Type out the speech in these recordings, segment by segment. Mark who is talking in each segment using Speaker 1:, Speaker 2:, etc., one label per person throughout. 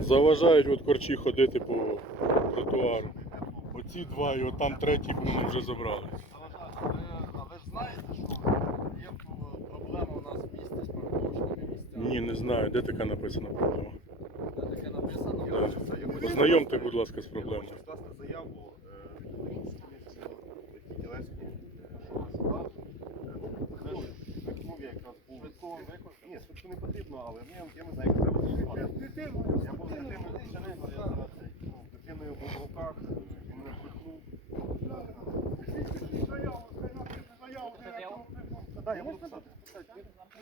Speaker 1: Заважають от корчі ходити по тротуару. Оці два і от там третій вони вже забрали.
Speaker 2: Але ж знаєте, що є проблема у нас в місті з парковочними місцями?
Speaker 1: Ні, не знаю. Де така написана проблема?
Speaker 2: Де таке написано?
Speaker 1: Ознайомте, будь ласка, з проблемою.
Speaker 3: заяву Ні, швидко не потрібно, але ну, я, я не знаю, як треба. Я був з дитиною, я зараз цей, ну, дитиною був в руках, він мене впихнув. Так, я буду писати.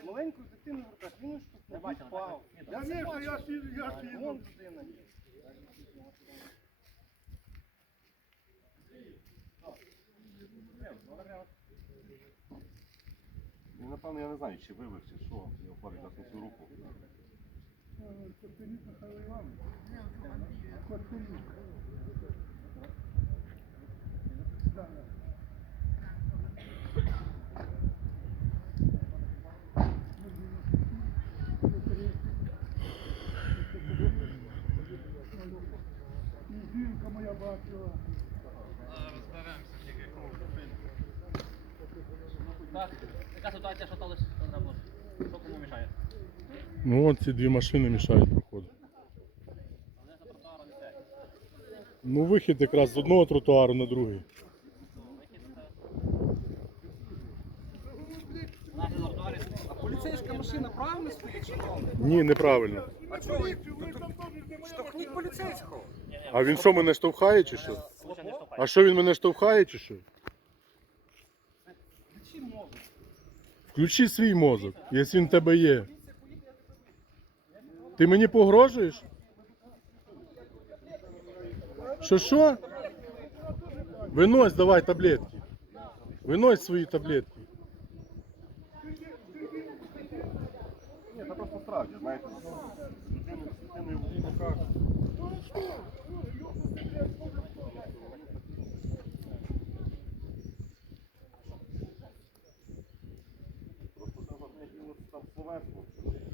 Speaker 4: Маленькою дитиною в руках, він ж.
Speaker 5: Я вижу, я ж я ж
Speaker 3: напевно, я не знаю, чи вивих, чи що, я якраз на цю руку.
Speaker 5: Костелюк моя бачила.
Speaker 2: Розберемося, тільки кого
Speaker 6: Так, яка ситуація, що сталося? Що кому мішає?
Speaker 1: Ну от ці дві машини мішають проходу. Ну вихід якраз з одного тротуару на другий.
Speaker 4: Поліцейська машина правильно стоїть, шановний?
Speaker 1: Ні, неправильно.
Speaker 4: А чого? Штовхніть поліцейського.
Speaker 1: А він що мене штовхає чи що? А що він мене штовхає чи що?
Speaker 4: Включи мозок.
Speaker 1: Включи свій мозок, якщо він в тебе є. Ти мені погрожуєш? Що що? Винось давай таблетки. Винось свої таблетки.
Speaker 3: Ні, це просто справді, знаєте, знайти